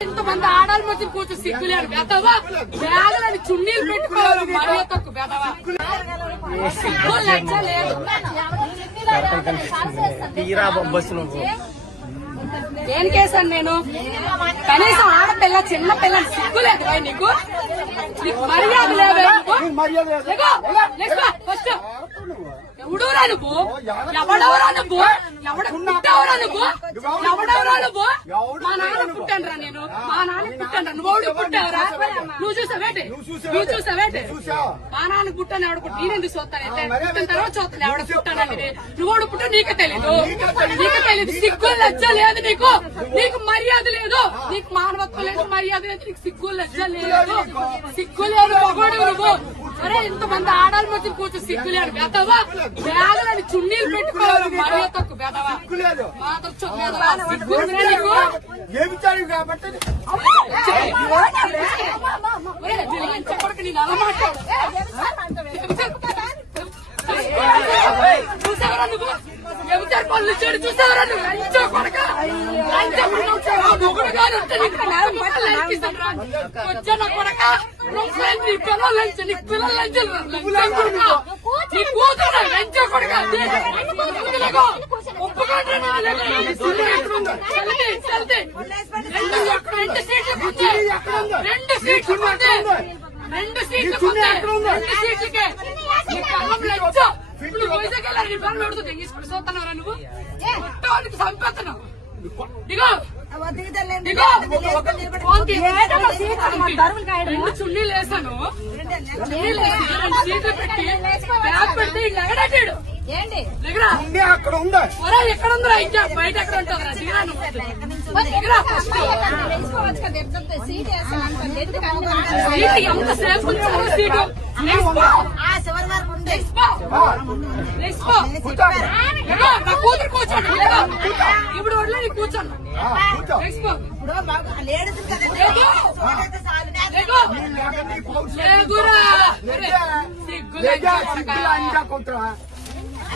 ఇంతమంది ఆడాలి మధ్య కూర్చొని సిగ్గులేడు బెదవా బ్యాగులని చున్నీలు పెట్టుకోవాలి మరీ తక్కువ బెదవా సిగ్గు లేదు. తీరా బస్సులో ఏం కేసాను నేను? కనీసం ఆడపిల్ల చిన్న పిల్ల సిగ్గులేదు నీకు? నీకు మర్యాద ఫస్ట్. ఎవడురా నువ్వు? ఎవడెవరా నువ్వు? ఎవడ నువ్వు? ఎవడెవరా నువ్వు? మా నాన్న పుట్టానురా నేను. మా నాన్న పుట్టాను నువ్వు పుట్టావురా? నువ్వు చూసావేటి నువ్వు చూసావేటి మా నాన్న పుట్టాను ఎవడ పుట్టి నేను ఎందుకు చూస్తానైతే పుట్టిన తర్వాత చూస్తాను. ఎవడ పుట్టానని నువ్వు ఎవడు పుట్టా నీకే తెలీదు. నీకే తెలీదు. సిగ్గు లజ్జ లేదు నీకు. నీకు మర్యాద లేదు. నీకు మానవత్వం లేదు మర్యాద లేదు నీకు సిగ్గు లజ్జ లేదు. సిగ్గు లేదు మగోడు నువ్వు. అరే ఇంతమంది ఆడాలి మధ్య కూర్చొని సిగ్గు లేదు. బెదవా? బ్యాగులని చున్నీలు పెట్టుకోవాలి. మర్యాద తక్కువ బెదవా? మాత్రం చొక్కేదవా ఏమిచ్చారు కాబట్టి చూసావరా నువ్వు చెబుతారు పనులు చెడు చూసావరా నువ్వు లంచ కొడక లంచ కొడుకు ఆ వచ్చా కొడక నీ పిల్లలు లంచ నీ పిల్లలు లంచ నీ కూతురు లంచ కొడక. ఎందుకు రెండు రెండు సీట్లు రెండు సీట్లు రెండు రెండు సీట్లకే ఇప్పుడు వైజాగ్ వెళ్ళారు నీ పనులు అడుగుతుంది తీసుకుని చూస్తున్నారా నువ్వు రెండు చున్నీలు వేసాను చున్నీలు వేసి రెండు సీట్లు పెట్టి బ్యాగ్ పెట్టి. ఏంటి? దిగరా ఉంది అక్కడ ఉంది ఒరే ఎక్కడ ఉందిరా? ఇంకా బయట ఎక్కడ ఉంటుందిరా దిగరా నువ్వు. దిగరా ఫస్ట్ వేసుకోవచ్చు కదా ఎట్లా సీట్ వేసాను ఎందుకు అన్ని సీటు ఎంతసేపు ఉంచారో సీటు. కూతురు కూర్చోండి. ఇప్పుడు వదిలే నీ కూర్చోండి లేక సిగ్గులు. కొట్టరా?